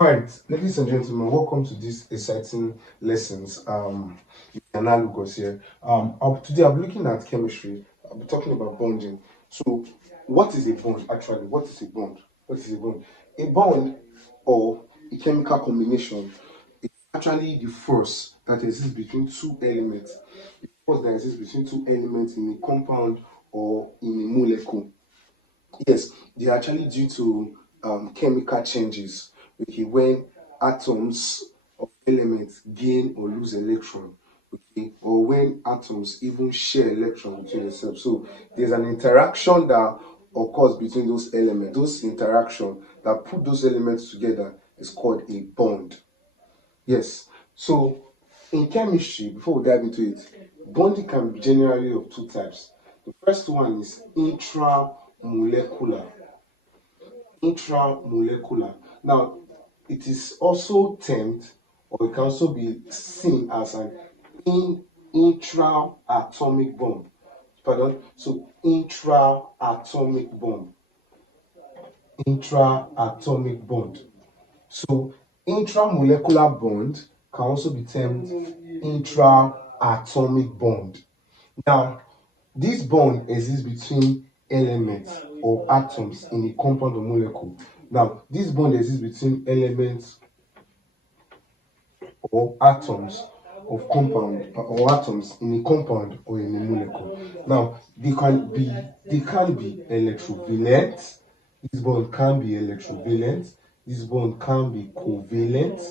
All right, ladies and gentlemen, welcome to this exciting lessons. Analogous here. Today I'm looking at chemistry. I'll be talking about bonding. So, what is a bond actually? What is a bond? What is a bond? A bond or a chemical combination is actually the force that exists between two elements. The force that exists between two elements in a compound or in a molecule. Yes, they are actually due to chemical changes. Okay, when atoms of elements gain or lose electron, okay, or when atoms even share electron between themselves. So there's an interaction that occurs between those elements. Those interaction that put those elements together is called a bond. Yes. So in chemistry, before we dive into it, bonding can be generally of two types. The first one is intramolecular. Intramolecular. Now, it is also termed, or it can also be seen as an intra-atomic bomb. Pardon? So, intra-atomic bomb. Intra-atomic bond. So, intramolecular bond can also be termed intra-atomic bond. Now, this bond exists between elements or atoms in a compound or molecule. Now, this bond exists between elements or atoms of compound or atoms in a compound or in a molecule. Now, they can be electrovalent. This bond can be electrovalent. This bond can be covalent.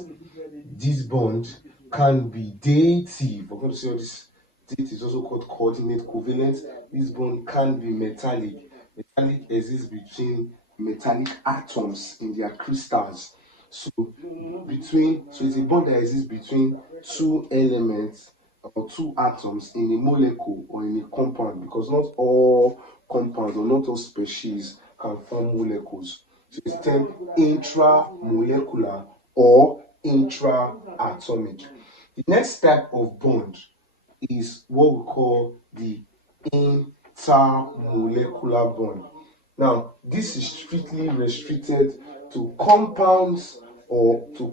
This bond can be dative. We're going to see all this. Date is also called coordinate covalent. This bond can be metallic. Metallic exists between metallic atoms in their crystals. So it's a bond that exists between two elements or two atoms in a molecule or in a compound, because not all compounds or not all species can form molecules. So it's termed intramolecular or intra-atomic. The next type of bond is what we call the intermolecular bond. Now, this is strictly restricted to compounds or to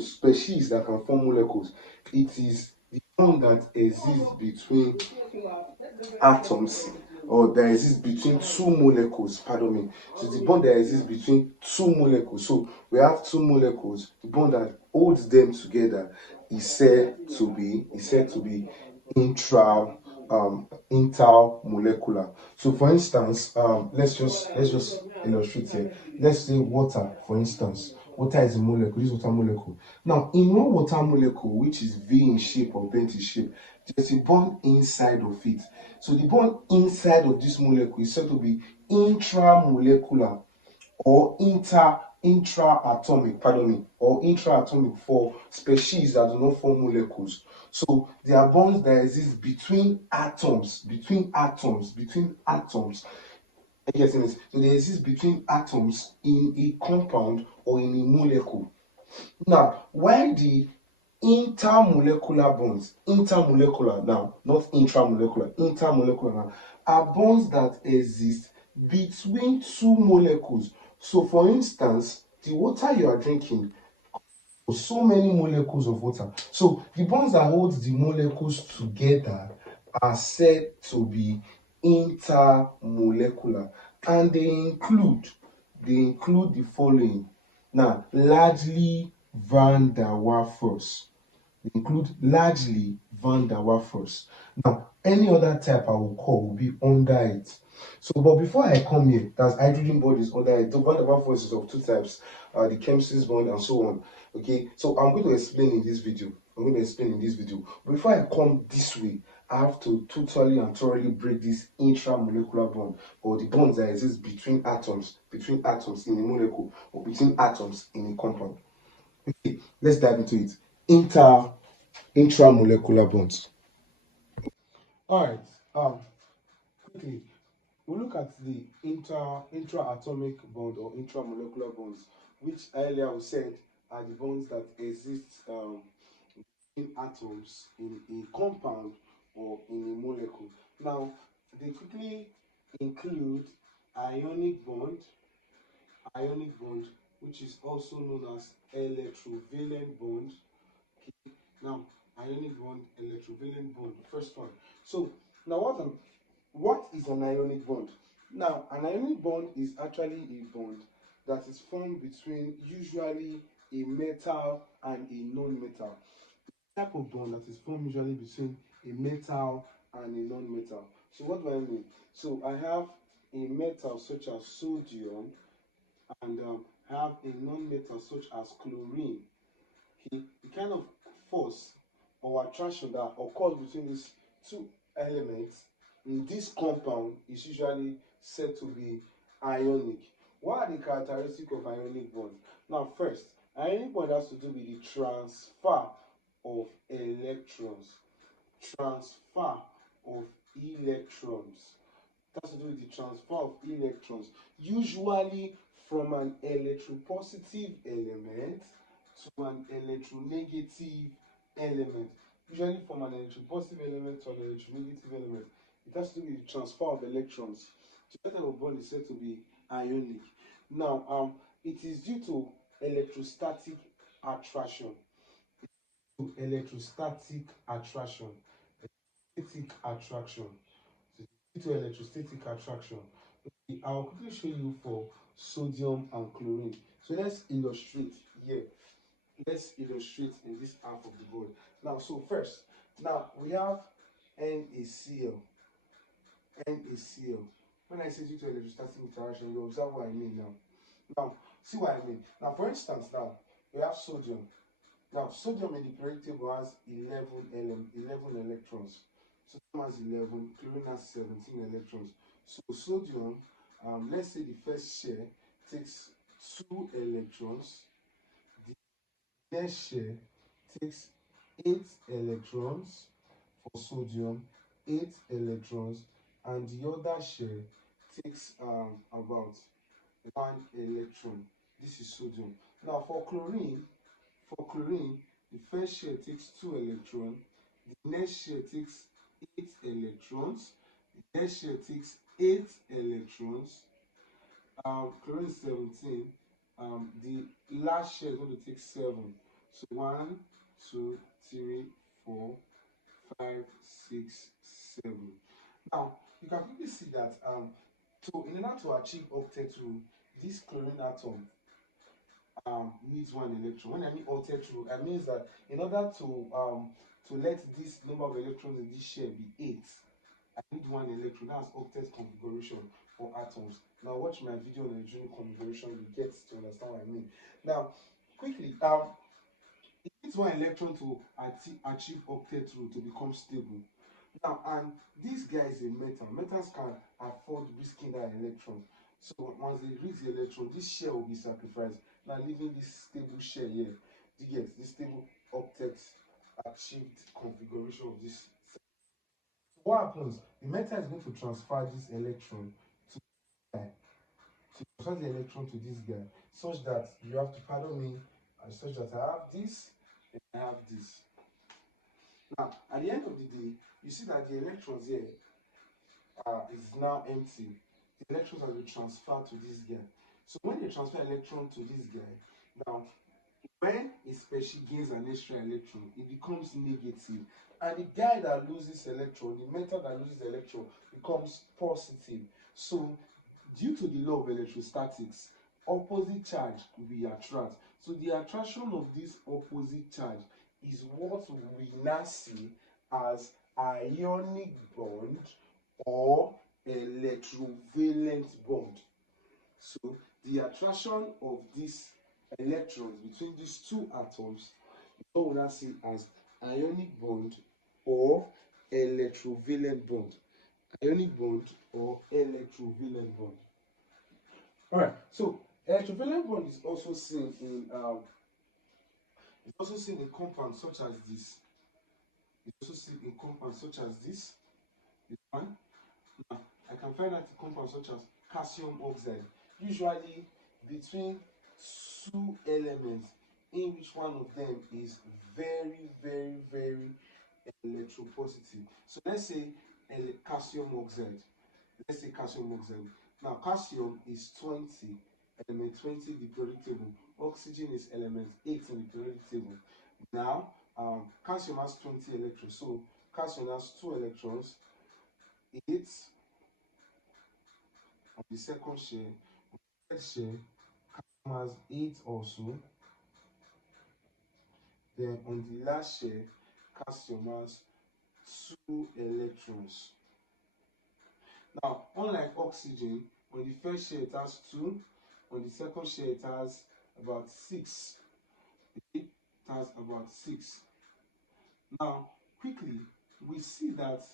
species that can form molecules. It is the bond that exists between atoms, or that exists between two molecules, pardon me. So the bond that exists between two molecules. So we have two molecules. The bond that holds them together is said to be intra intermolecular. So for instance, let's just illustrate here. Let's say water, for instance. Water is a molecule. This is water molecule. Now, in one water molecule, which is V in shape or bent in shape, there's a bond inside of it. So the bond inside of this molecule is said to be intramolecular or intra-atomic, pardon me, or intra-atomic for species that do not form molecules. So there are bonds that exist between atoms, between atoms. Yes, yes. So they exist between atoms in a compound or in a molecule. Now, while the intermolecular bonds, intermolecular now, not intramolecular, intermolecular now, are bonds that exist between two molecules. So, for instance, the water you are drinking, so many molecules of water. So, the bonds that hold the molecules together are said to be intermolecular, and they include the following. Now, largely vanderwaal force. They include largely vanderwaal force. Now, any other type I will call will be under it. So, but before I come here, that's hydrogen bond is under it. The vanderwaal force is of two types, the chemistry bond and so on. Okay, so I'm going to explain in this video. Before I come this way, I have to totally and thoroughly break this intramolecular bond, or the bonds that exist between atoms in a molecule, or between atoms in a compound. Okay, let's dive into it. Intramolecular bonds. All right. Quickly, we look at the intra-atomic bond or intramolecular bonds, which earlier we said are the bonds that exist in atoms in a compound or in a molecule. Now, they quickly include ionic bond, which is also known as electrovalent bond. Okay. Now, ionic bond, electrovalent bond, first one. So now what is an ionic bond? Now, an ionic bond is actually a bond that is formed between usually a metal and a non-metal. Type of bond that is formed usually between a metal and a non-metal. So what do I mean? So I have a metal such as sodium and have a non-metal such as chlorine. Okay, the kind of force or attraction that occurs between these two elements in this compound is usually said to be ionic. What are the characteristics of ionic bond? Now, first, ionic bond has to do with the transfer of electrons. Transfer of electrons. It has to do with the transfer of electrons, usually from an electropositive element to an electronegative element. Usually from an electropositive element to an electronegative element. It has to do with the transfer of electrons. So that type of bond is said to be ionic. Now, it is due to electrostatic attraction. To electrostatic attraction. Static attraction. So due to electrostatic attraction. Okay, I'll quickly show you for sodium and chlorine. So let's illustrate here. Let's illustrate in this half of the board. Now, so first, now we have NaCl. NaCl. When I say due to electrostatic interaction, you observe what I mean now. Now, see what I mean. Now, for instance, now we have sodium. Now, sodium in the periodic table has 11 electrons. Sodium has 11, chlorine has 17 electrons. So, sodium, let's say the first share takes 2 electrons, the next share takes 8 electrons for sodium, 8 electrons, and the other share takes about 1 electron. This is sodium. Now, for chlorine, the first share takes 2 electrons, the next share takes 8 electrons, the next share takes 8 electrons, chlorine 17, the last share is going to take 7. So 1, 2, 3, 4, 5, 6, 7. Now, you can quickly see that in order to achieve octet rule, this chlorine atom needs 1 electron. When I mean octet rule, I mean that in order to let this number of electrons in this share be 8, I need 1 electron. That's octet configuration for atoms. Now watch my video on electronic configuration, you get to understand what I mean. Now, quickly, it needs 1 electron to achieve octet rule to become stable. Now, and this guy is a metal. Metals can afford risking that electron. So once they reach the electron, this share will be sacrificed. Now leaving this stable share here. You get this stable octet achieved configuration of this. So what happens? The metal is going to transfer this electron to this guy. To transfer the electron to this guy, such that you have to pardon me, such that I have this and I have this. Now, at the end of the day, you see that the electrons here is now empty. The electrons have been transferred to this guy. So when they transfer electron to this guy, now when a species gains an extra electron, it becomes negative. And the guy that loses electron, the metal that loses electron, becomes positive. So due to the law of electrostatics, opposite charge will attract. So the attraction of this opposite charge is what we now see as ionic bond or electrovalent bond. So the attraction of these electrons between these two atoms is what we now see as ionic bond or electrovalent bond. Ionic bond or electrovalent bond. Alright, so electrovalent bond is also seen in compounds such as this. It's also seen in compounds such as this one. Now, I can find out a compound such as calcium oxide, usually between two elements in which one of them is very, very, very electropositive. So let's say calcium oxide. Let's say calcium oxide. Now, calcium is 20, element 20 in the periodic table. Oxygen is element 8 in the periodic table. Now, calcium has 20 electrons. So calcium has 2 electrons, 8 on the second share. Third share, calcium has 8 also. Then on the last share, calcium has 2 electrons. Now, unlike oxygen, on the first share it has 2, on the second share it has about 6. It has about 6. Now, quickly, we see that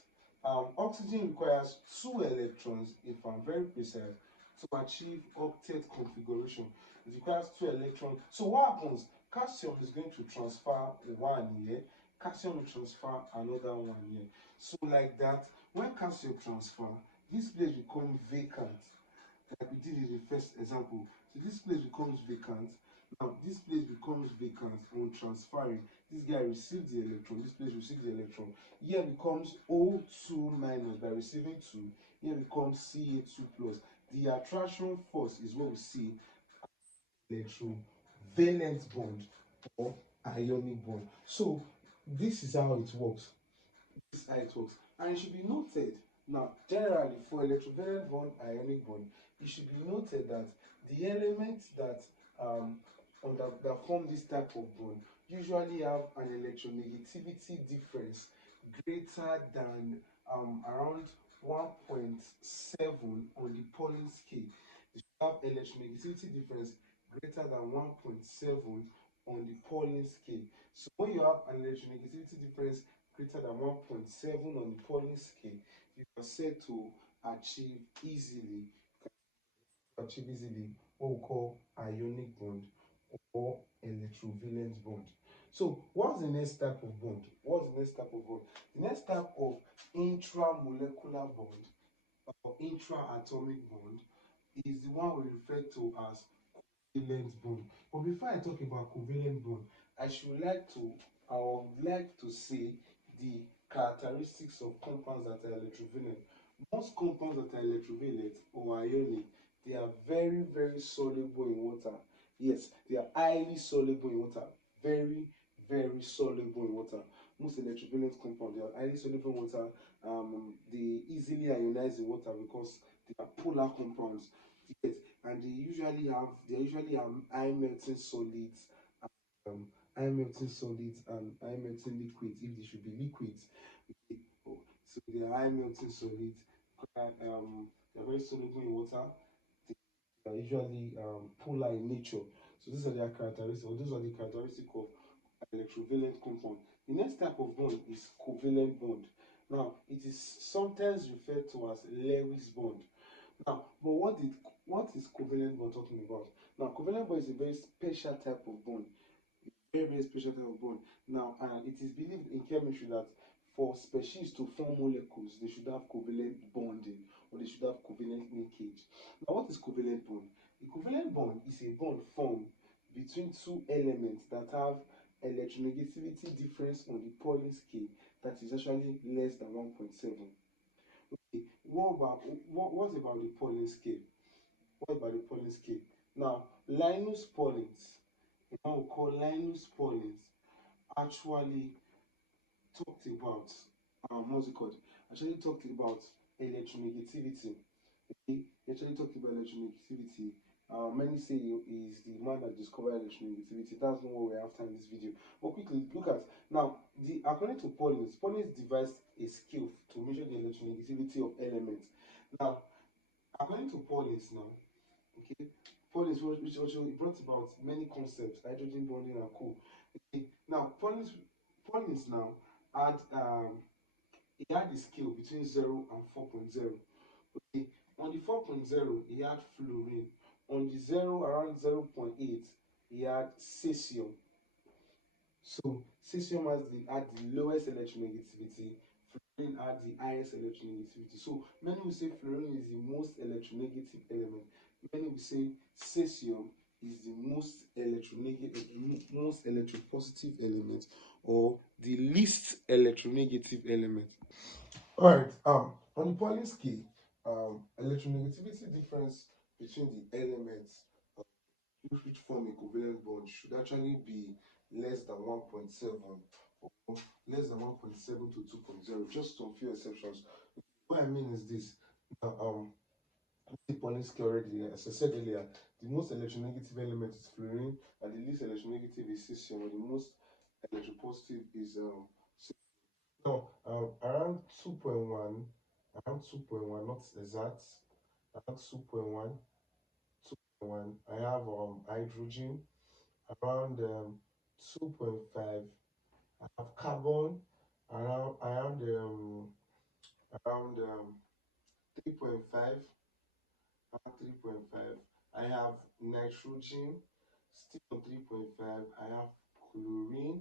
oxygen requires 2 electrons, if I'm very precise, to achieve octet configuration. It requires 2 electrons. So what happens? Calcium is going to transfer 1 here. Calcium will transfer another 1 here. So like that, when calcium transfer, this place becomes vacant. Like we did in the first example. So this place becomes vacant. Now this place becomes vacant on transferring. This guy receives the electron. This place receives the electron. Here becomes O2 minus by receiving 2. Here becomes Ca2 plus. The attraction force is what we see electrovalent bond or ionic bond. So this is how it works. This is how it works. And it should be noted now, generally for electrovalent bond, ionic bond, it should be noted that the elements that that form this type of bond usually have an electronegativity difference greater than around 1.7 on the Pauling scale. It should have electronegativity difference greater than 1.7 on the Pauling scale. So when you have an electronegativity difference greater than 1.7 on the Pauling scale, you are said to achieve easily what we call ionic bond or electrovalent bond. So what's the next type of bond? What's the next type of bond? The next type of intramolecular bond or intraatomic bond is the one we refer to as covalent bond. But before I talk about covalent bond, I would like to say the characteristics of compounds that are electrovalent. Most compounds that are electrovalent or ionic, they are very, very soluble in water. Yes, they are highly soluble in water. Very, very soluble in water. Most electrovalent compounds, they are highly soluble in water. They easily ionize in water because they are polar compounds. Yes, and they usually have high melting solids, high melting solids and high melting liquids if they should be liquids. Okay. So they are high melting solids. They are very soluble in water. They are usually polar in nature. So these are their characteristics, or those are the characteristics of electrovalent compound. The next type of bond is covalent bond. Now, it is sometimes referred to as Lewis bond. Now, but what is covalent bond talking about? Now, covalent bond is a very special type of bond. Very, very special type of bond. Now, it is believed in chemistry that for species to form molecules, they should have covalent bonding or they should have covalent linkage. Now, what is covalent bond? A covalent bond is a bond formed between two elements that have electronegativity difference on the Pauling scale that is actually less than 1.7. Okay, what about the Pauling scale? What about the Pauling scale? Now, Linus Pauling, the one we call Linus Pauling, actually talked about what's it called? Actually talked about electronegativity. Okay, he actually talked about electronegativity. Many say he is the man that discovered electronegativity. That's not what we're after in this video. But quickly look at now. According to Pauling devised a scale to measure the electronegativity of elements. Now, according to Pauling now, okay, which also brought about many concepts, hydrogen bonding and co. Okay, now Paulins now had he had a scale between 0 and 4.0. Okay, on the 4.0 he had fluorine. On the 0 around 0.8 he had cesium. So cesium had the lowest electronegativity, fluorine had the highest electronegativity. So many will say fluorine is the most electronegative element. Many will say cesium is the most electronegative, most electropositive element, or the least electronegative element. All right. On the Pauling scale, electronegativity difference between the elements which form a covalent bond should actually be less than 1.7 or less than 1.7 to 2.0, just some few exceptions. What I mean is this. The Paulin's already, as I said earlier, the most electronegative element is fluorine, and the least electronegative is cesium, and the most electropositive is no, around 2.1, around 2.1, not exact, around 2.1, 2.1. I have hydrogen, around 2.5. I have carbon, around 3.5, around 3.5. I have nitrogen, still on 3.5. I have chlorine,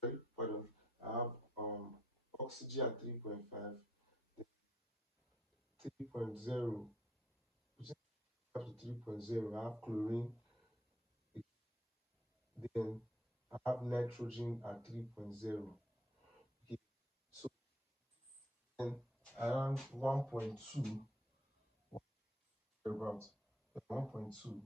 sorry, pardon. I have oxygen at 3.5, 3.0, between 5 to 3.0. I have chlorine, then I have nitrogen at 3.0. Okay, so then around 1.2, about 1.2.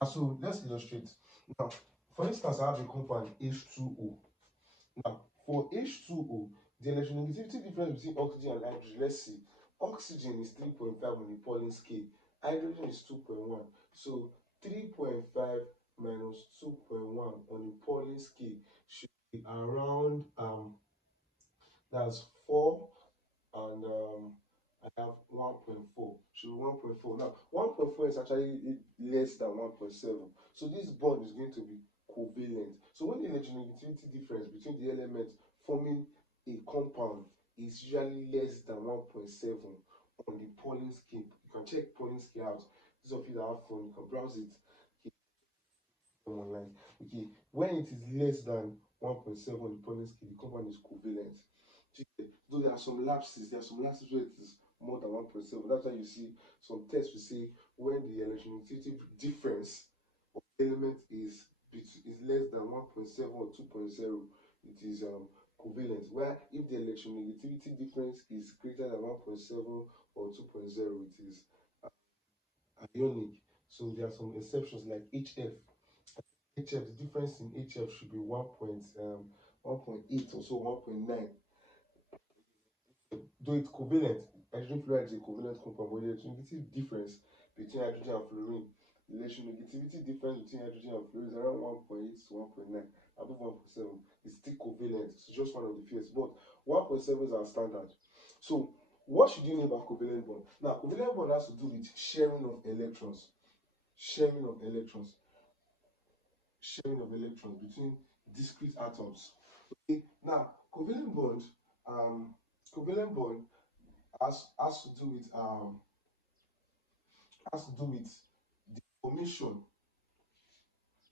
Now, so let's illustrate. Now, for instance, I have a compound H2O. Now, for H2O, the electronegativity difference between oxygen and hydrogen, let's see. Oxygen is 3.5 on the Pauling scale, hydrogen is 2.1. So 3.5 minus 2.1 on the Pauling scale should be around that's 4, and I have 1.4. Should be 1.4. Now, 1.4 is actually less than 1.7. So this bond is going to be covalent. So when the electronegativity difference between the elements forming a compound is usually less than 1.7 on the Pauling scale, you can check Pauling scale out. Those of you that have phone, you can browse it online. Okay, when it is less than 1.7 on the Pauling scale, the compound is covalent. Though there are some lapses where it is more than 1.7. That's why you see some tests will say when the electronegativity difference of element is less than 1.7 or 2.0, it is covalent. Where if the electronegativity difference is greater than 1.7 or 2.0, it is ionic. So there are some exceptions like HF. HF, the difference in HF should be 1.8 or so 1.9. Though it's covalent, hydrogen fluoride is a covalent compound, but the electronegativity difference between hydrogen and fluorine, the electronegativity difference between hydrogen and fluorine is around 1.8 to 1.9, above 1.7. It's still covalent, it's just one of the few, but 1.7 is our standard. So, what should you know about covalent bond? Now, covalent bond has to do with sharing of electrons, sharing of electrons, sharing of electrons between discrete atoms. Okay, now covalent bond has to do with the formation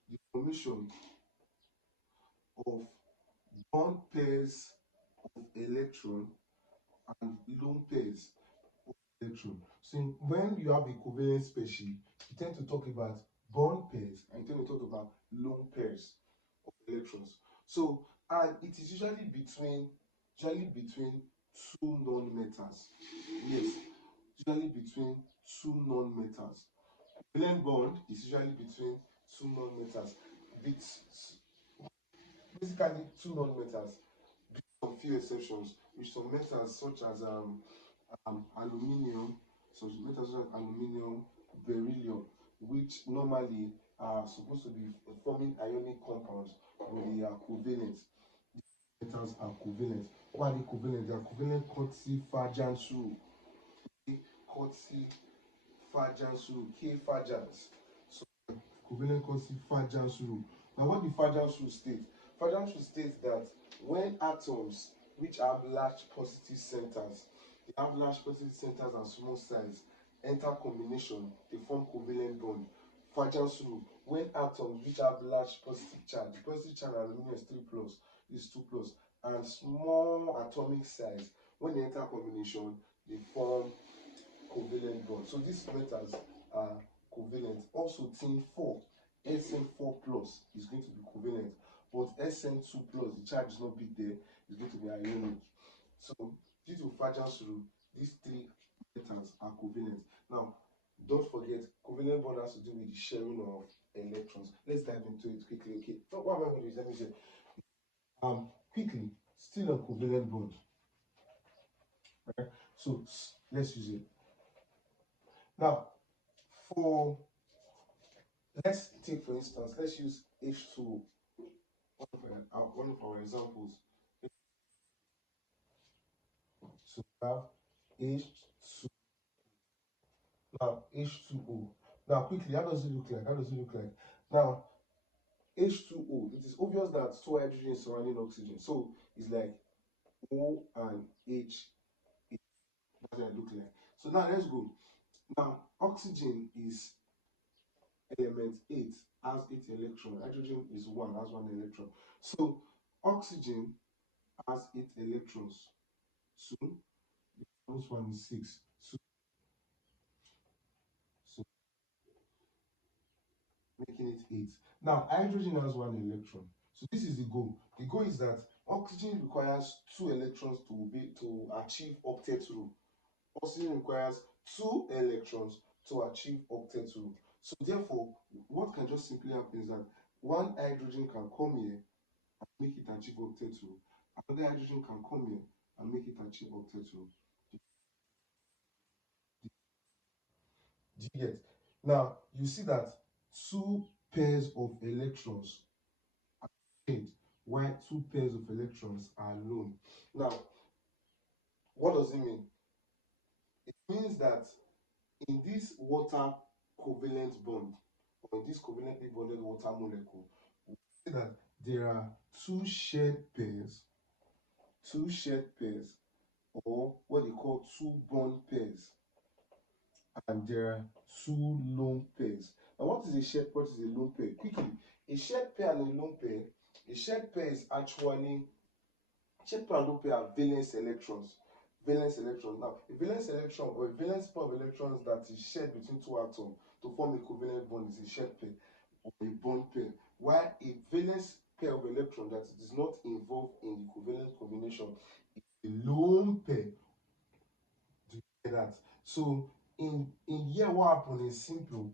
the formation of bond pairs of electron and lone pairs of electron. So when you have a covalent species, you tend to talk about bond pairs and you tend to talk about lone pairs of electrons. So and it is usually between two non-metals. Yes, usually between two non-metals. Covalent bond is usually between two non-metals. Basically, two non-metals. With some few exceptions, with some metals such as aluminium, beryllium, which normally are supposed to be forming ionic compounds, but they are covalent. Metals are covalent. Why are they covalent? They are covalent Corti-Fajans rule, K-Fajans. So covalent Corti-Fajans rule. Now what the Fajans rule states? Fajans rule states that when atoms which have large positive centers, they have large positive centers and small size, enter combination, they form covalent bond. Fajans rule, when atoms which have large positive charge, the positive charge in aluminum is 3 plus, is 2 plus, and small atomic size, when they enter combination, they form covalent bond. So these metals are covalent. Also, tin 4, SN4 plus is going to be covalent, but SN2 plus, the charge is not big there, is going to be ionic. So, due to Fajans rule, these three metals are covalent. Now, Don't forget, covalent bond has to do with the sharing of electrons. Let's dive into it quickly. Okay, so what am I going to use? Let me say, quickly, still a covalent bond. Right? So let's use it. Now, for let's take for instance, let's use H2O, one of our examples. So we have H2. Now H2O. Now quickly, how does it look like? How does it look like? Now H2O, it is obvious that two hydrogens surrounding oxygen. So it's like O and H. That's what it look like. So now let's go. Now oxygen is element 8, has 8 electrons. Hydrogen is 1, has 1 electron. So oxygen has 8 electrons. So this one is 6. So making it 8. Now hydrogen has 1 electron. So this is the goal. The goal is that oxygen requires 2 electrons to achieve octet rule. Oxygen requires 2 electrons to achieve octet rule. So therefore, what can just simply happen is that one hydrogen can come here and make it achieve octet rule. Another hydrogen can come here and make it achieve octet rule. Do you get? Now you see that 2 pairs of electrons are shared, while 2 pairs of electrons are alone. Now, what does it mean? It means that in this water covalent bond, or in this covalently bonded water molecule, we see that there are 2 shared pairs, or what they call 2 bond pairs, and there are 2 lone pairs. Now, what is a shared pair? What is a lone pair? Quickly, a shared pair and a lone pair. A shared pair is actually shared pair and lone pair are valence electrons. Valence electrons. Now, a valence electron or a valence pair of electrons that is shared between 2 atoms to form a covalent bond is a shared pair or a bond pair. While a valence pair of electrons that is not involved in the covalent combination is a lone pair. Do you get that? So in here, what happens is simple.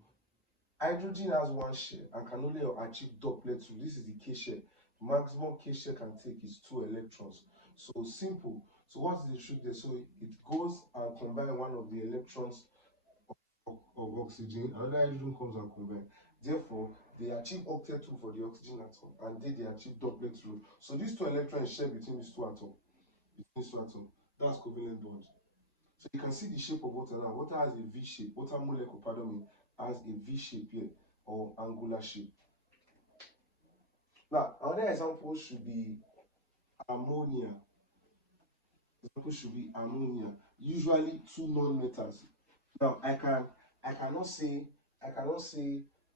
Hydrogen has 1 share and can only achieve doublet rule. This is the K share. The maximum K share can take is 2 electrons. So simple. So what's the trick there? So it goes and combine one of the electrons of oxygen. Another hydrogen comes and combine. Therefore, they achieve octet rule for the oxygen atom, and they achieve doublet rule. So these 2 electrons share between these 2 atoms. That's covalent bond. So you can see the shape of water now. Water has a V shape. Water molecule, pardon me, has a V shape here, or angular shape. Now, another example should be ammonia. Example should be ammonia. Usually 2 non-metals. Now, I cannot say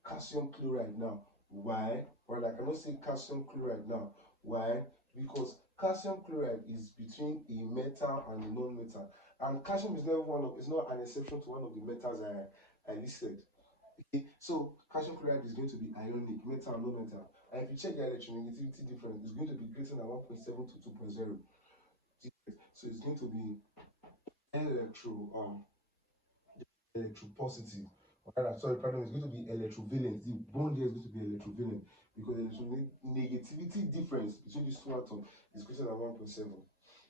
calcium chloride now. Why? Well, I cannot say calcium chloride now. Why? Because calcium chloride is between a metal and a non-metal, and calcium is never is not an exception to one of the metals I listed. Okay, so calcium chloride is going to be ionic, metal, non-metal. And if you check the electronegativity difference, it's going to be greater than 1.7 to 2.0. So it's going to be electro electropositive. Or rather, sorry, pardon, it's going to be electrovalent. The bond here is going to be electrovalent because the electronegativity difference between these 2 atoms is greater than 1.7.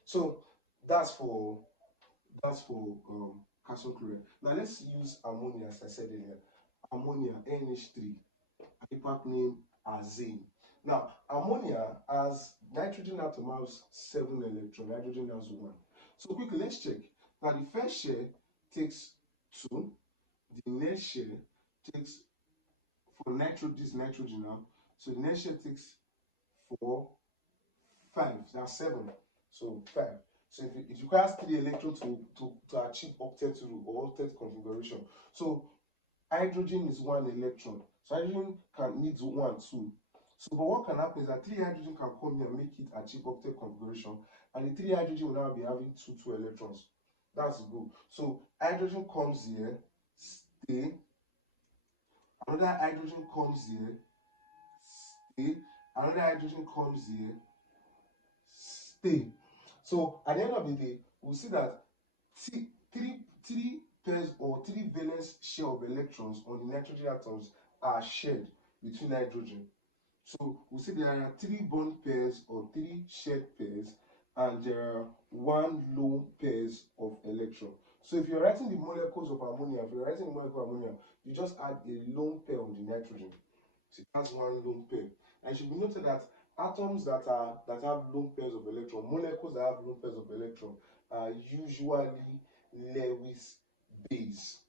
So that's for calcium chloride. Now let's use ammonia, as I said earlier. Ammonia, NH3, impact name azane. Now, ammonia has nitrogen atom has 7 electrons, hydrogen has 1. So quickly, let's check. Now, the first share takes 2, the next share takes, for this nitrogen now, so the next share takes 4, 5, that's 7, so 5. So if it requires 3 electrons to achieve octet rule or octet configuration. So hydrogen is 1 electron. So hydrogen needs 1, 2. So but what can happen is that 3 hydrogen can come here and make it achieve octet configuration, and the 3 hydrogen will now be having 2 electrons. That's good. So hydrogen comes here, stay. Another hydrogen comes here, stay. Another hydrogen comes here, stay. So at the end of the day, we'll see that three pairs or 3 valence share of electrons on the nitrogen atoms are shared between nitrogen. So we see there are 3 bond pairs or 3 shared pairs, and there are 1 lone pairs of electron. So if you're writing the molecules of ammonia, if you're writing the molecule of ammonia, you just add a lone pair on the nitrogen. So it has 1 lone pair. And it should be noted that atoms that have lone pairs of electron, molecules that have lone pairs of electron, are usually Lewis base.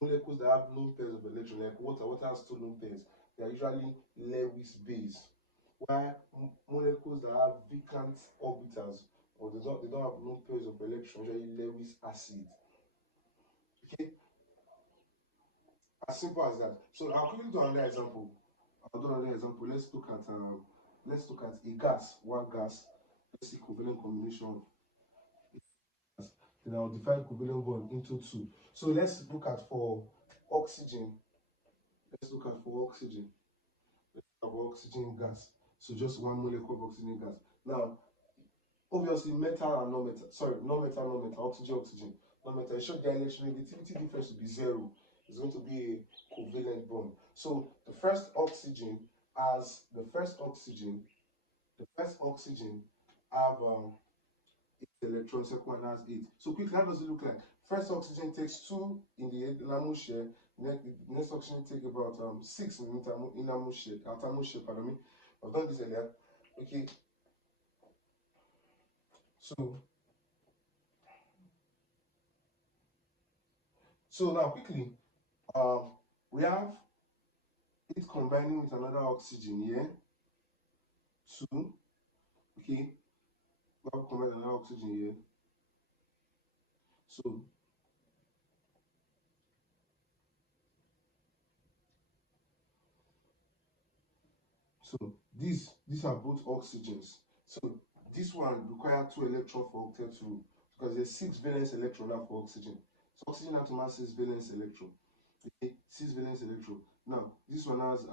Molecules that have lone pairs of electron, like water has 2 lone pairs, they are usually Lewis base. While molecules that have vacant orbitals, or they don't have lone pairs of electrons, usually Lewis acid. Okay, as simple as that. So I'll quickly do another example. Let's look at a gas, one gas. Let's see covalent combination of gas. Then I'll divide covalent bond into 2. So let's look at for oxygen. Let's look at for oxygen. Let's look at for oxygen gas. So just 1 molecule of oxygen gas. Now, obviously metal and non-metal. Sorry, non-metal, non-metal. Oxygen, non-metal. It should the electronegativity difference to be 0. It's going to be a covalent bond. So the first oxygen have 8 electrons, second one has 8. So quickly, how does it look like? First oxygen takes 2 in the enamel shell. Next oxygen take about 6 in the enamel shell, outermost shell, pardon me. I've done this earlier. Okay. So now quickly, we have it combining with another oxygen here. 2. Okay. We have combined another oxygen here. So these are both oxygens. So this one requires 2 electrons for octet to, because there's 6 valence electron now for oxygen. So oxygen atom has 6 valence electron. Okay, 6 valence electron. Now this one has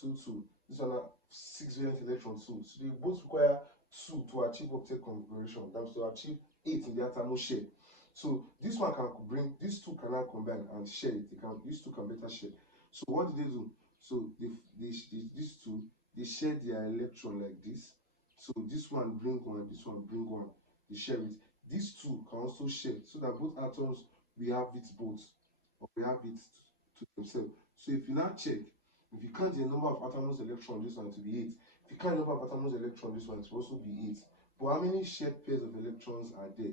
2. This one has 6 valence electron too. So they both require 2 to achieve octet configuration. That's to achieve 8 in the atomic share. So this one can bring, these 2 can now combine and share it. These 2 can better share. So what did they do? So these 2, they share their electron like this. So this one bring 1, this one bring 1. They share it. These 2 can also share, so that both atoms we have it both, or we have it to themselves. So if you now check, if you count the number of atoms electron, this one to be 8. If you count the number of atoms electron, this one to also be 8. But how many shared pairs of electrons are there?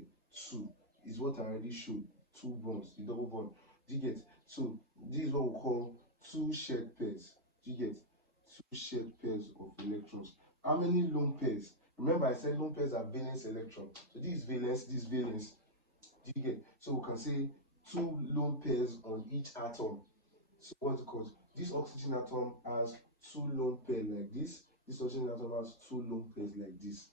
2 is what I already showed. 2 bonds, the double bond. Do you get? So this is what we call 2 shared pairs. Do you get? 2 shared pairs of electrons. How many lone pairs? Remember I said lone pairs are valence electron. So this is valence, this is valence. Do you get? So we can say 2 lone pairs on each atom. So what's it called? This oxygen atom has 2 lone pairs like this. This oxygen atom has 2 lone pairs like this.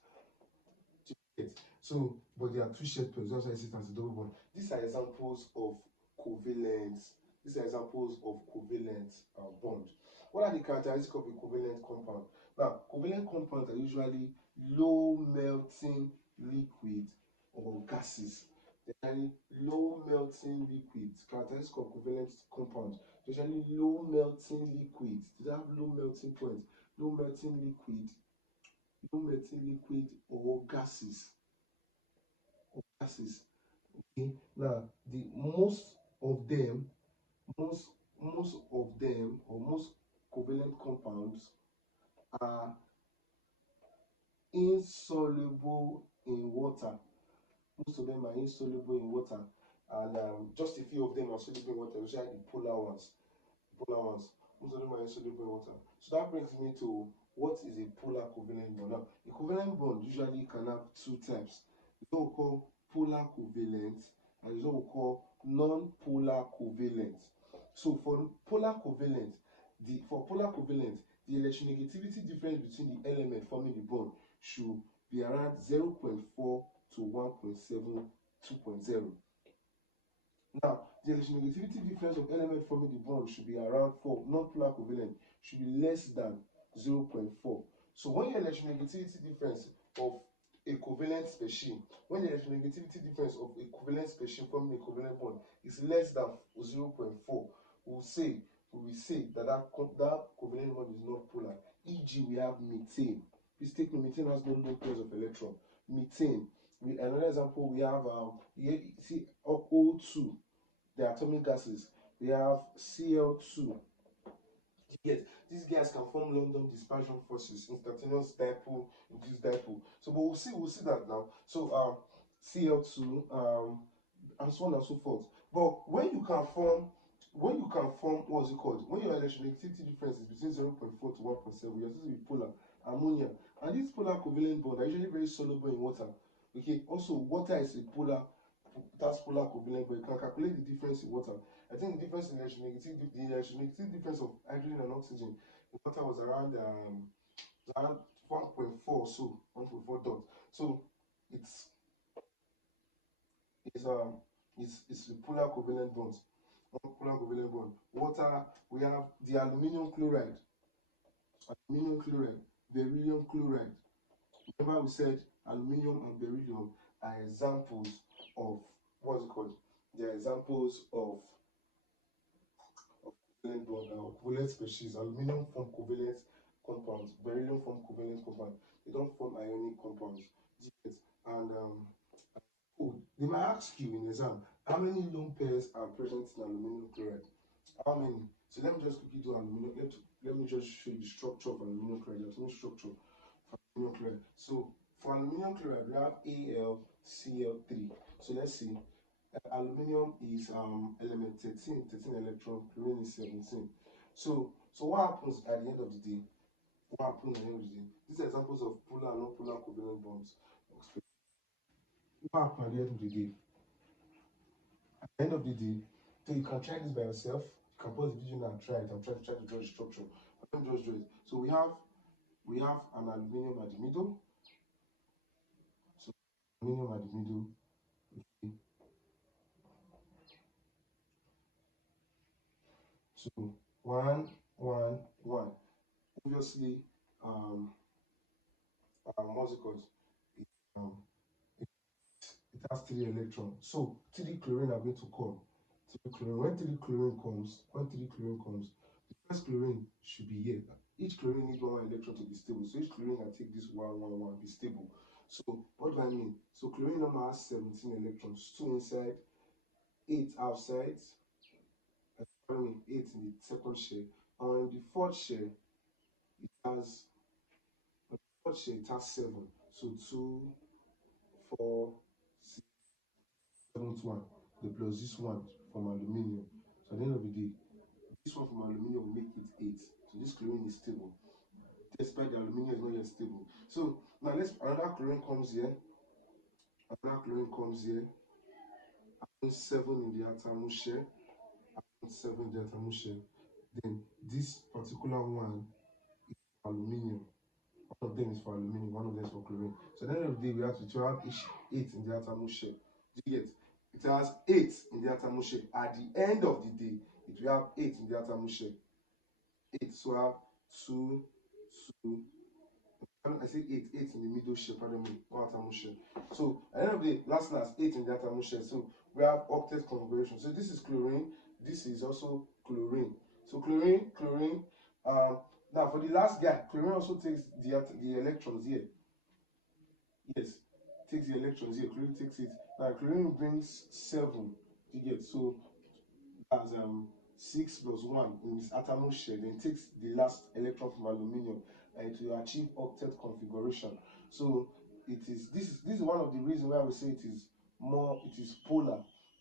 So, but there are 2 shared pairs. That's why I say it as a double bond. These are examples of covalent. These are examples of covalent bond. What are the characteristics of a covalent compound? Now, covalent compounds are usually low melting liquid or gases. They're usually low melting liquids. Characteristics of covalent compounds. They're usually low melting liquids. They have low melting point. Low melting liquid or gases. Okay. Now, the most covalent compounds are insoluble in water. Most of them are insoluble in water, and just a few of them are soluble in water, especially the polar ones. Most of them are insoluble in water. So that brings me to what is a polar covalent bond. Now, a covalent bond usually can have 2 types. It's what we call polar covalent, and it's what we call non-polar covalent. So for polar covalent, the electronegativity difference between the element forming the bond should be around 0.4 to 1.7, 2.0. Now, the electronegativity difference of element forming the bond should be around 4. Non-polar covalent should be less than 0.4. So when your electronegativity difference of a covalent species, when the electronegativity difference of a covalent species forming a covalent bond is less than 0.4, we will say that that covalent bond is not polar. E.g., we have methane. Please take note, methane has no pairs of electron. Methane. Another example, we have here, see O2, the atomic gases. We have Cl2. Yes, these guys can form London dispersion forces, instantaneous dipole, induced dipole. So, but we'll see that now. So, Cl2, and so on and so forth. But when you can form, what's it called? When your electronegativity difference is between 0.4 to 1.7, you're supposed to be polar, ammonia. And these polar covalent bonds are usually very soluble in water. Okay, also, water is a polar, that's polar covalent, but you can calculate the difference in water. I think the difference in electronegativity difference of hydrogen and oxygen in water was around 1.4 or so, 1.4 dot. So it's it's it's the polar covalent bonds. Polar covalent bond. Water, we have the aluminium chloride, beryllium chloride. Remember we said aluminium and beryllium are examples of what's it called? They are examples of covalent bond and covalent species. Aluminium form covalent compounds, beryllium form covalent compounds. They don't form ionic compounds. Yes. And oh, they might ask you in exam, how many lone pairs are present in aluminium chloride? How many? So let me just quickly do aluminum. Let me just show you the structure of aluminum chloride, the atomic structure for aluminum chloride. So for aluminum chloride, we have AlCl3. So let's see. Aluminium is element 13, 13 electron, chlorine is 17. So what happens at the end of the day? What happens at the end of the day? These are examples of polar and non-polar covalent bonds. What happens at the end of the day? At the end of the day, so you can try this by yourself. You can pause the video now and try it. I'm trying to draw the structure. Let me just draw it. So we have an aluminium at the middle. So aluminium at the middle. Okay. So one. Obviously, what's it called? It, um, it has three electrons. So three chlorine are going to come. Three chlorine. When three chlorine comes, the first chlorine should be here. Each chlorine needs one electron to be stable. So each chlorine can take this one, be stable. So what do I mean? So chlorine number has 17 electrons, 2 inside, 8 outside, 8 in the second shell. And in the fourth shell, it has it has 7. So 2, 4, 6, 7th one. The plus this one from aluminium. So at the end of the day, this one from aluminium will make it 8. So this chlorine is stable. Despite the aluminium is not yet stable. So now another chlorine comes here. Another chlorine comes here. 7 in the atomic shell. 7 in the atomic shell. Then this particular one is aluminium. One of them is for aluminium, one of them is for chlorine. So at the end of the day, we have to have each 8 in the atomic shell. Do you get? It has 8 in the atomic shell. At the end of the day, it will have 8 in the atomic shell. 8. So I have 2, 2. I say 8, 8 in the middle shell, pardon me, one atomic shell. So at the end of the day, last 8 in the atomic shell. So we have octet configuration. So this is chlorine, this is also chlorine. So chlorine. Now for the last guy, chlorine also takes the electrons here. Yes, takes the electrons here. Chlorine takes it. Now chlorine brings 7. You get? So as 6 plus 1 in this atomic shell, then takes the last electron from aluminium and to achieve octet configuration. So this is one of the reasons why we say it is polar.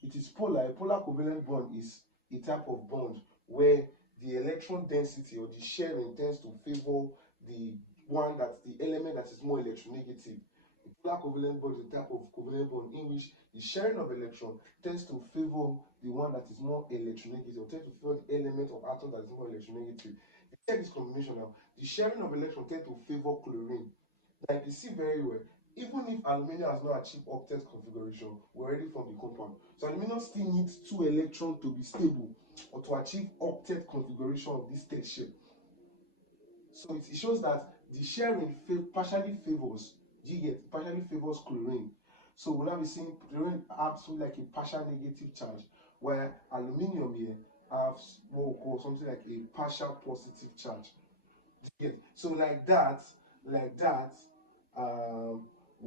It is polar. A polar covalent bond is a type of bond where the electron density or the sharing tends to favor the element that is more electronegative. The polar covalent bond is a type of covalent bond in which the sharing of electron tends to favor the one that is more electronegative, or tends to favor the element of atom that is more electronegative. You check this combination now. The sharing of electron tends to favor chlorine. Now you can see very well, even if aluminium has not achieved octet configuration, we already formed the compound. So aluminium still needs 2 electrons to be stable or to achieve octet configuration of this state shell. So it shows that the sharing partially favors Do you get? Partially favors chlorine. So we'll now be seeing chlorine acts like a partial negative charge, where aluminium here has what we call something like a partial positive charge. Yes. So like that, we'll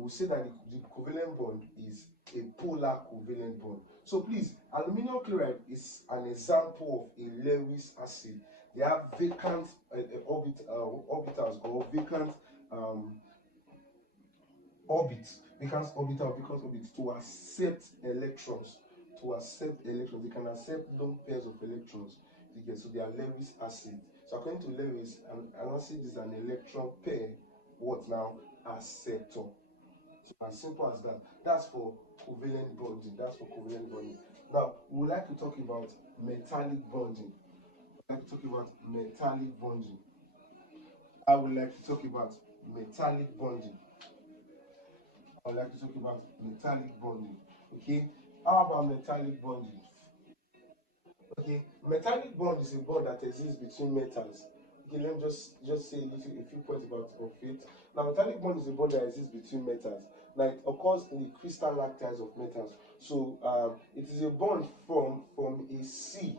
say that the covalent bond is a polar covalent bond. So please, aluminum chloride is an example of a Lewis acid. They have vacant orbitals or vacant um, vacant orbits to accept electrons. To accept electrons, they can accept lone pairs of electrons. Okay, so they are Lewis acid. So according to Lewis, an acid is an electron pair. What now? Acceptor. So as simple as that. That's for covalent bonding. That's for covalent bonding. Now we would like to talk about metallic bonding. I would like to talk about metallic bonding. I would like to talk about metallic bonding. I would like to talk about metallic bonding. Okay, how about metallic bonding? Okay, metallic bond is a bond that exists between metals. Okay, let me just say a few points about of it. Now, metallic bond is a bond that exists between metals. Now, it occurs in the crystal lattice of metals. So, it is a bond from a C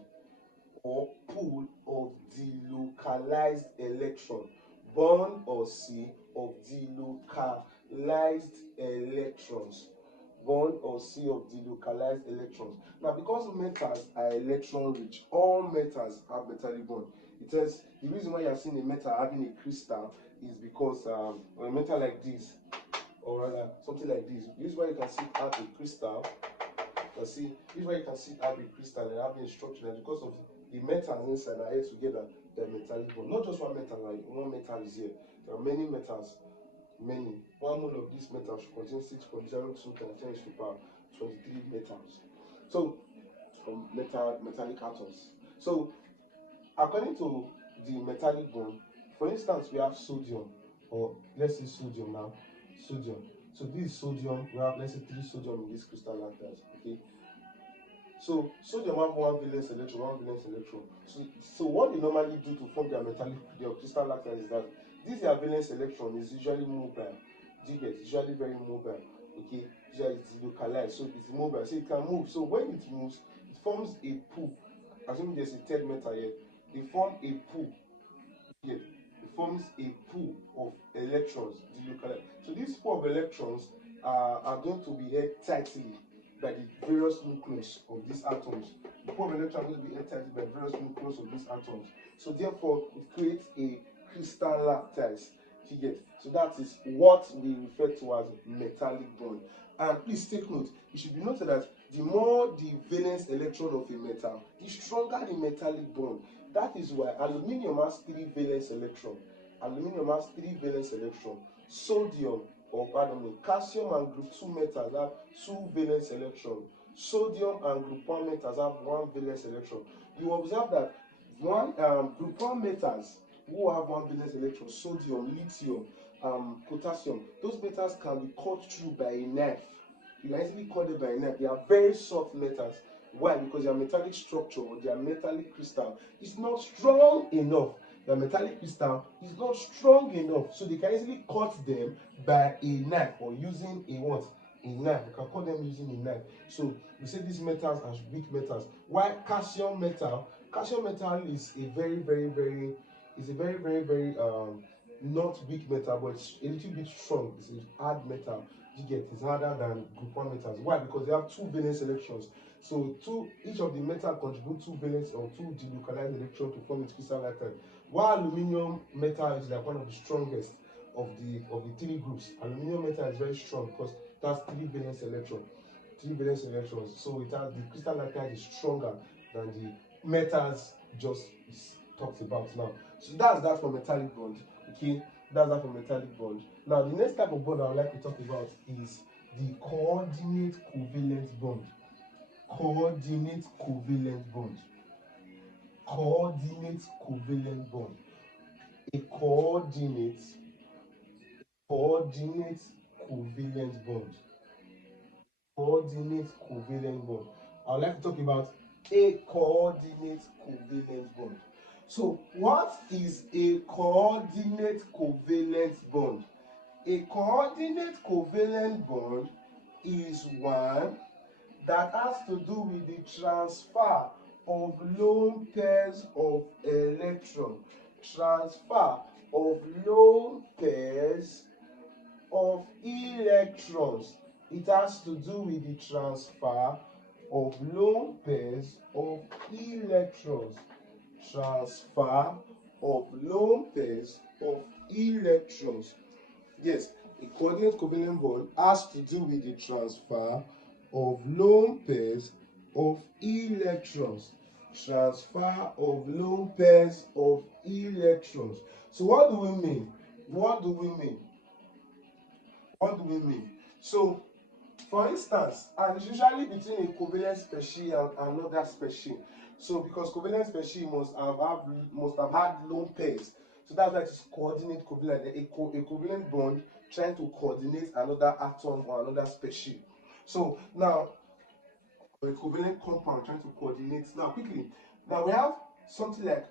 or pool of delocalized electron. Bond or C of delocalized electrons. Bond or C of delocalized electrons. Now, because metals are electron rich, all metals have metallic bond. It says the reason why you are seeing a metal having a crystal is because a metal like this, or rather something like this, this is why you can see it have a crystal. You can see this is why you can see it have a crystal and having a structure, and because of the metals inside are here together, they're metallic bond. Not just one metal, like one metal is here. There are many metals. Many. One mole of this metal should contain 6.02 times 10 to the power 23 metals. So, metallic atoms. So, according to the metallic bond, for instance, we have sodium, or let's say sodium now. Sodium. So this is sodium. We have, let's say, 3 sodium in this crystal lattice. Okay. So sodium have one valence electron, one valence electron. So what they normally do to form their crystal lattice is that this their valence electron is usually mobile. Do you get? It's usually very mobile. Okay, usually it's localized, so it's mobile, so it can move. So when it moves, it forms a pool. Assuming there's a third metal here, they form a pool. Here, it forms a pool of electrons delocalized. So this pool of electrons are going to be held tightly by the various nucleus of these atoms. The pool of electrons will be held tightly by various nucleus of these atoms. So therefore, it creates a crystal lattice. You get? So that is what we refer to as metallic bond. And please take note, it should be noted that the more the valence electron of a metal, the stronger the metallic bond. That is why aluminium has 3 valence electron. Aluminium has 3 valence electron. Sodium, or pardon me, calcium and group 2 metals have 2 valence electron. Sodium and group 1 metals have 1 valence electron. You observe that group 1 metals who have 1 valence electron, sodium, lithium, potassium, those metals can be cut through by a knife. You can easily cut them by a knife. They are very soft metals. Why? Because their metallic structure or their metallic crystal is not strong enough. The metallic crystal is not strong enough, so they can easily cut them by a knife or using a what? A knife. You can cut them using a knife. So we say these metals are weak metals. Why calcium metal? Calcium metal is a very not weak metal, but it's a little bit strong. It's a hard metal. You get? It's harder than group 1 metals. Why? Because they have 2 valence electrons. So each of the metal contribute 2 valence or 2 delocalized electrons to form its crystal lattice. While aluminium metal is like one of the strongest of the 3 groups. Aluminium metal is very strong because it has 3 valence electrons. 3 valence electrons. So it has the crystal lattice is stronger than the metals just talked about now. So that's that for metallic bond. Okay, that's that for metallic bond. Now the next type of bond I would like to talk about is the coordinate covalent bond. Coordinate covalent bond. Coordinate covalent bond. A coordinate covalent bond. Coordinate covalent bond. I would like to talk about a coordinate covalent bond. So, what is a coordinate covalent bond? A coordinate covalent bond is one that has to do with the transfer of lone pairs of electrons. Transfer of lone pairs of electrons. It has to do with the transfer of lone pairs of electrons. Transfer of lone pairs of electrons. Yes, a coordinate covalent bond has to do with the transfer of lone pairs of electrons. Transfer of lone pairs of electrons. So what do we mean? What do we mean? What do we mean? So, for instance, and it's usually between a covalent species and another species. So, because covalent species must have had lone pairs. So that's why it's coordinate covalent. A covalent bond trying to coordinate another atom or another species. So now, a covalent compound trying to coordinate. Now, quickly, now we have something like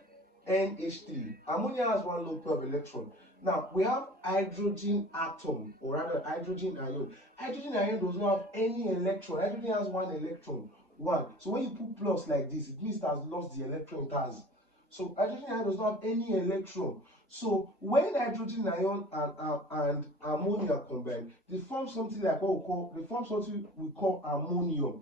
NH3. Ammonia has one lone pair of electron. Now we have hydrogen atom, or rather hydrogen ion. Hydrogen ion does not have any electron. Hydrogen has one electron. One. So when you put plus like this, it means it has lost the electron it has. So hydrogen ion does not have any electron. So when hydrogen ion and ammonia combine, they form something like they form something we call ammonium.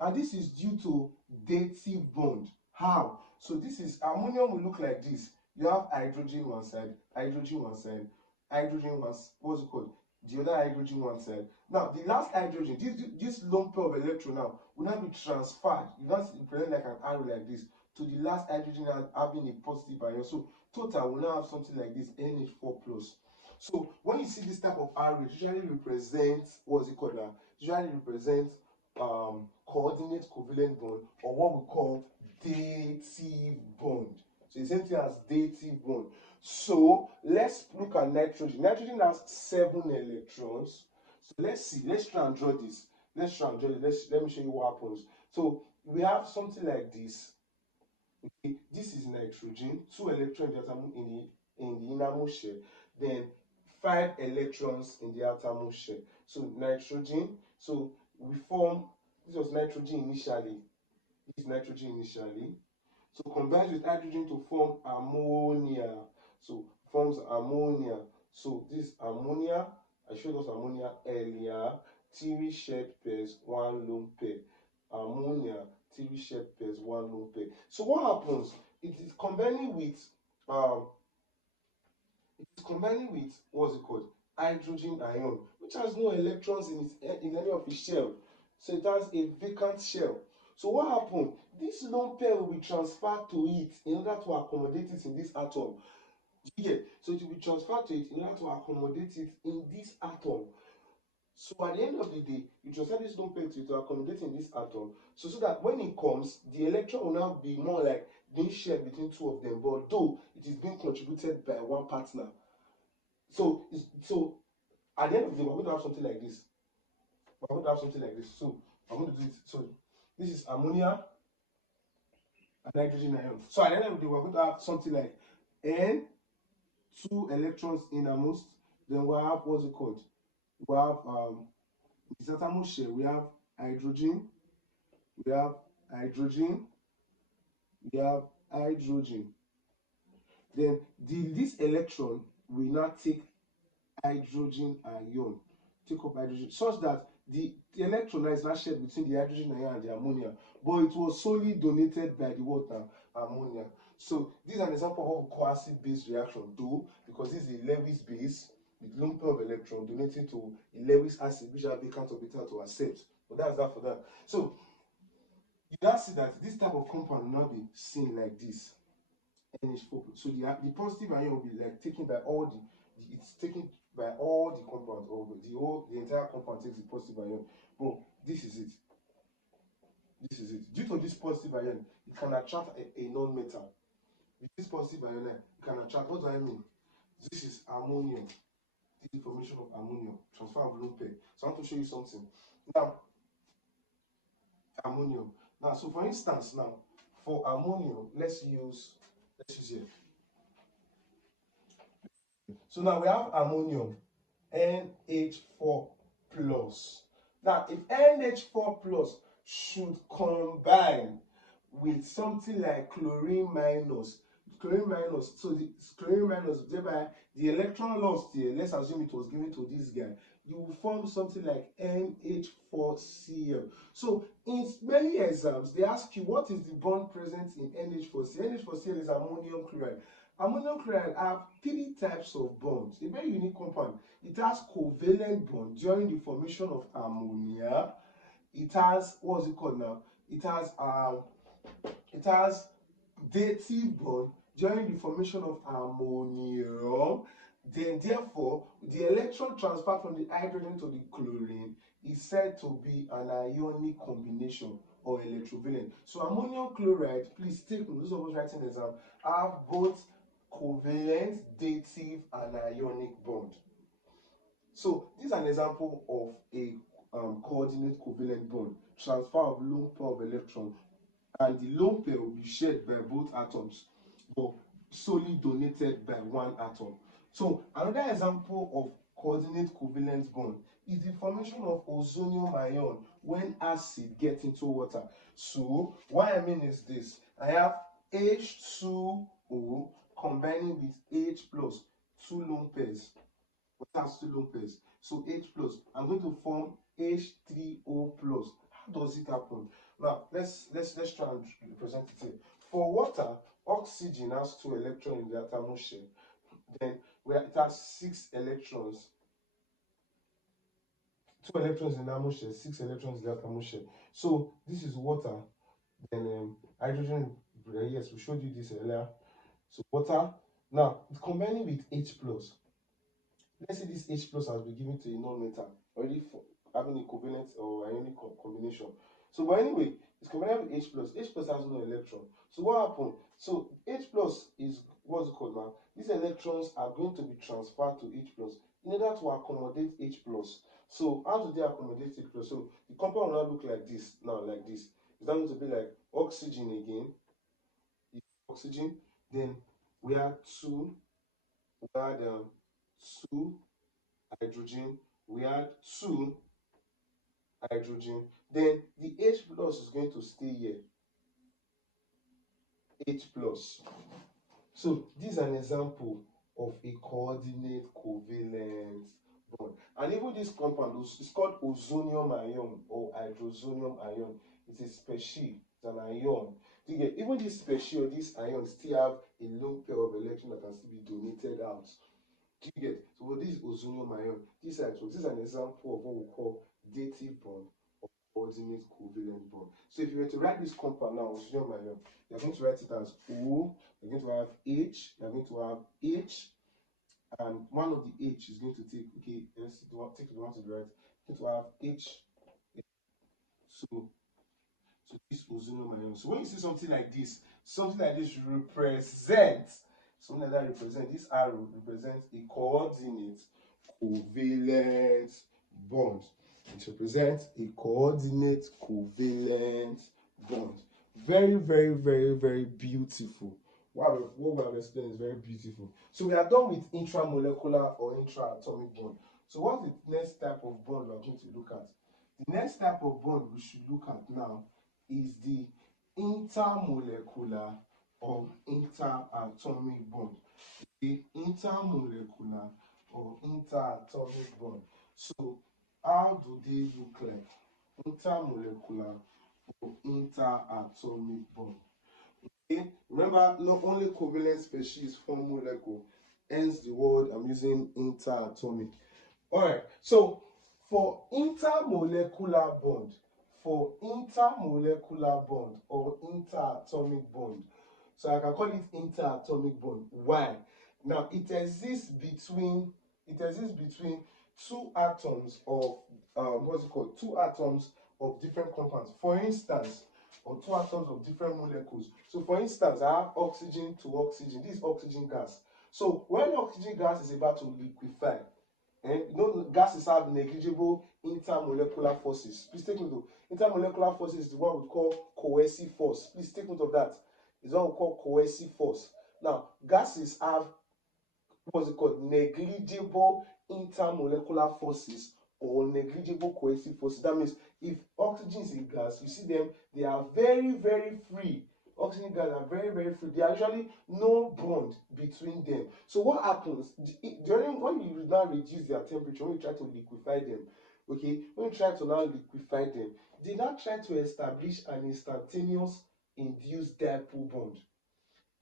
And this is due to dative bond. How? So this is ammonium will look like this. You have hydrogen one side, hydrogen one side, hydrogen one, what's it called? The other hydrogen one side. Now the last hydrogen, this lone pair of electron now will now be transferred. You just represent like an arrow like this to the last hydrogen having a positive ion. So total will now have something like this, NH4 plus. So when you see this type of arrow, it usually represents, what's it called now? Usually represents coordinate covalent bond, or what we call dative bond. So the same thing as dative bond. So let's look at nitrogen. Nitrogen has 7 electrons. So let's see. Let's try and draw this. Let's try and draw this. Let me show you what happens. So we have something like this. Okay, this is nitrogen. 2 electrons in the innermost shell. Then 5 electrons in the outermost shell. So nitrogen. So we form, this was nitrogen initially. This is nitrogen initially. So combines with hydrogen to form ammonia. So forms ammonia. So this ammonia, I showed us ammonia earlier. Three shared pairs, one lone pair. Ammonia, three shared pairs, one lone pair. So what happens? It is combining with what's it called? Hydrogen ion, which has no electrons in any of its shell. So it has a vacant shell. So what happened? This lone pair will be transferred to it in order to accommodate it in this atom. Yeah. So it will be transferred to it in order to accommodate it in this atom. So at the end of the day, you transfer this lone pair to accommodate in this atom. So that when it comes, the electron will now be more like being shared between two of them, but though it is being contributed by one partner. So at the end of the day, we're going to have something like this. We're going to have something like this. So I'm going to do it. So this is ammonia and nitrogen ion. So at the end of the day, we're going to have something like N, 2 electrons innermost. Then we'll have, what's it called? We have this outermost shell. We have hydrogen. We have hydrogen. We have hydrogen. Then this electron will not take hydrogen ion, take up hydrogen, such that the electron is not shared between the hydrogen ion and the ammonia, but it was solely donated by the water ammonia. So this is an example of what we call acid-base reaction, though, because this is a Lewis base with lone pair of electron donating to a Lewis acid, which have vacant orbital to accept. But that's that for that. So you now see that this type of compound will not be seen like this. NH4. So the positive ion will be like taken by all it's taken by all the compounds, or the entire compound takes the positive ion. But this is it. This is it. Due to this positive ion, it can attract a non-metal. With this positive ion, it can attract. What do I mean? This is ammonium. This is the formation of ammonium, transfer of lone pair. So I want to show you something. Now, ammonium. Now, so for instance, now for ammonium, let's use here. So now we have ammonium, NH4 plus. Now, if NH4 plus should combine with something like chlorine minus, so the chlorine minus, thereby the electron lost here, let's assume it was given to this guy, you will form something like NH4Cl. So in many exams, they ask you what is the bond present in NH4Cl. NH4Cl is ammonium chloride. Ammonium chloride have three types of bonds, a very unique compound. It has covalent bond during the formation of ammonia. It has, what's it called now? It has dative bond during the formation of ammonium. Then therefore the electron transfer from the hydrogen to the chlorine is said to be an ionic combination or electrovalent. So ammonium chloride, please take note, those of us writing the exam, have both covalent, dative and ionic bond. So this is an example of a coordinate covalent bond, transfer of lone pair of electron, and the lone pair will be shared by both atoms but solely donated by one atom. So another example of coordinate covalent bond is the formation of ozonium ion when acid gets into water. So what I mean is this: I have H2O combining with H plus, two lone pairs. What has two lone pairs? So H plus, I'm going to form H3O plus. How does it happen? Now let's try and represent it here. For water, oxygen has two electrons in the atomic shell. Then where it has 6 electrons, two electrons in the atomic shell, 6 electrons in the atomic shell. So this is water. Then hydrogen. Yes, we showed you this earlier. So water. Now it's combining with H plus. Let's say this H plus has been given to a non-metal, already for having a covalent or ionic combination. So, but anyway, it's combined with H plus. H plus has no electron. So what happened? So H plus is what's it called now? These electrons are going to be transferred to H plus in order to accommodate H plus. So how do they accommodate H plus? So the compound will now look like this now, like this. It's not going to be like oxygen again. Oxygen. Then we had two. We had two hydrogen, we add two hydrogen, then the H plus is going to stay here, H plus. So this is an example of a coordinate covalent bond. And even this compound is called ozonium ion or hydrozonium ion. It's a species, it's an ion. Even this species or this ion still have a lone pair of electrons that can still be donated out. Do you get? So this is ozonium ion. This is an example of what we call dative bond or coordinate covalent bond. So if you were to write this compound now, ozonium ion, you're going to write it as O, you're going to have H, you're going to have H, and one of the H is going to take, okay, let's take the one to the right, you're going to have H. So this ozonium ion. So when you see something like this represents something like that represents, this arrow represents a coordinate covalent bond. It represents a coordinate covalent bond. Very, very, very, very beautiful. Wow, what we have explained is very beautiful. So we are done with intramolecular or intraatomic bond. So what's the next type of bond we are going to look at? The next type of bond we should look at now is the intermolecular or interatomic bond. The intermolecular or interatomic bond. So how do they look like? Intermolecular or interatomic bond. Okay, remember, not only covalent species form molecule, hence the word I'm using interatomic. Alright, so for intermolecular bond, or interatomic bond, so I can call it interatomic bond. Why? Now it exists between two atoms of two atoms of different compounds. For instance, or two atoms of different molecules. So for instance, I have oxygen to oxygen. This is oxygen gas. So when oxygen gas is about to liquefy, and you know, gases have negligible intermolecular forces. Please take note of intermolecular forces is the one we call cohesive force. Please take note of that. It's what we call cohesive force. Now, gases have what's it called, negligible intermolecular forces or negligible cohesive forces. That means if oxygen is a gas, you see them, they are very, very free. Oxygen gas are very, very free. There are usually no bond between them. So what happens during when you now reduce their temperature, when you try to liquefy them, okay, when you try to now liquefy them, they now try to establish an instantaneous induced dipole bond.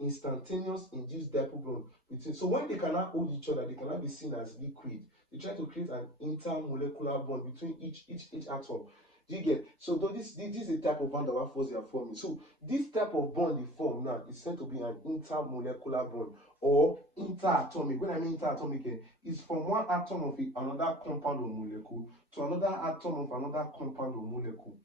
Instantaneous induced dipole bond between. So when they cannot hold each other, they cannot be seen as liquid. They try to create an intermolecular bond between each atom. Do you get? So though this is a type of van der Waals force they are forming. So this type of bond they form now is said to be an intermolecular bond or interatomic. When I mean interatomic, it's from one atom of another compound or molecule to another atom of another compound or molecule.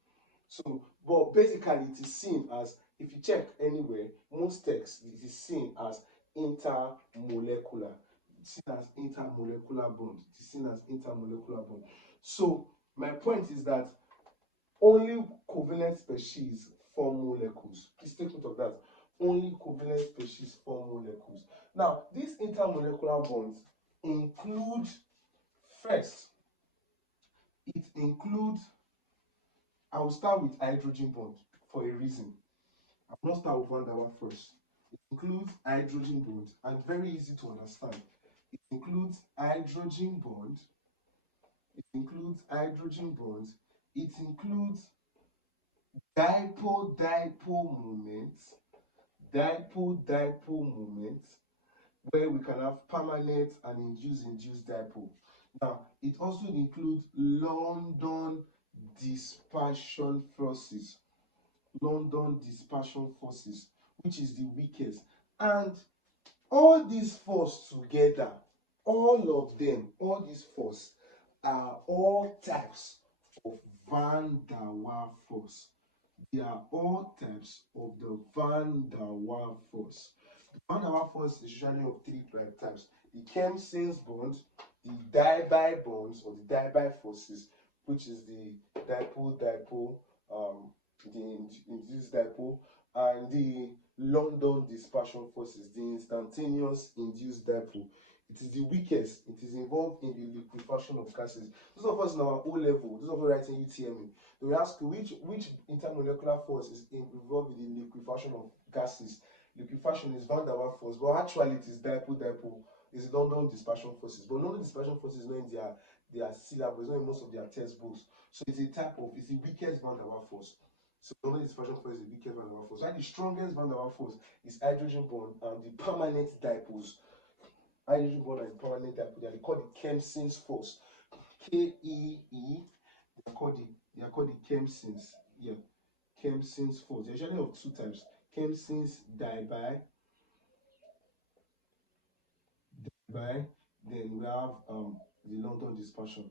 So, but basically, it is seen as, if you check anywhere, most texts, it is seen as intermolecular. It's seen as intermolecular bond. It is seen as intermolecular bond. So, my point is that only covalent species form molecules. Please take note of that. Only covalent species form molecules. Now, these intermolecular bonds include, first, it includes, I will start with hydrogen bond for a reason. I will not start with van der Waals first. It includes hydrogen bond and very easy to understand. It includes hydrogen bond. It includes hydrogen bonds. It includes dipole-dipole moments. Dipole-dipole moments where we can have permanent and induced dipole. Now, it also includes London dispersion forces. London dispersion forces, which is the weakest. And all these forces together, all of them, all these forces are all types of van der Waals force. They are all types of the van der Waals force. The van der Waals force is usually of three types: the Kempson's bond, the Debye bonds or the Debye forces, which is the dipole-dipole, the induced dipole, and the London dispersion forces, the instantaneous induced dipole. It is the weakest. It is involved in the liquefaction of gases. Those of us in our O level, those of us writing UTME, they will ask you which intermolecular force is involved in the liquefaction of gases. Liquefaction is van der Waals force, but actually it is dipole-dipole. It's London dispersion forces. But London dispersion forces is not in their syllabus, it's not in most of their textbooks. So it's a type of, it's the weakest van der Waals force. So London dispersion force is the weakest van der Waals force. While the strongest van der Waals force is hydrogen bond and the permanent dipoles. Hydrogen bond and permanent dipole. They are called the Kempson's force. K-E-E. They are called the Kempson's. Yeah. Kempson's force. There's usually of two types. Kempson's Debye. Then we have the London dispersion.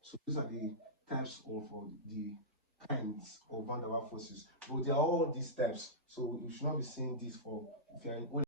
So these are the types of the kinds of van der Waals forces. But they are all these types. So you should not be saying this for if you are in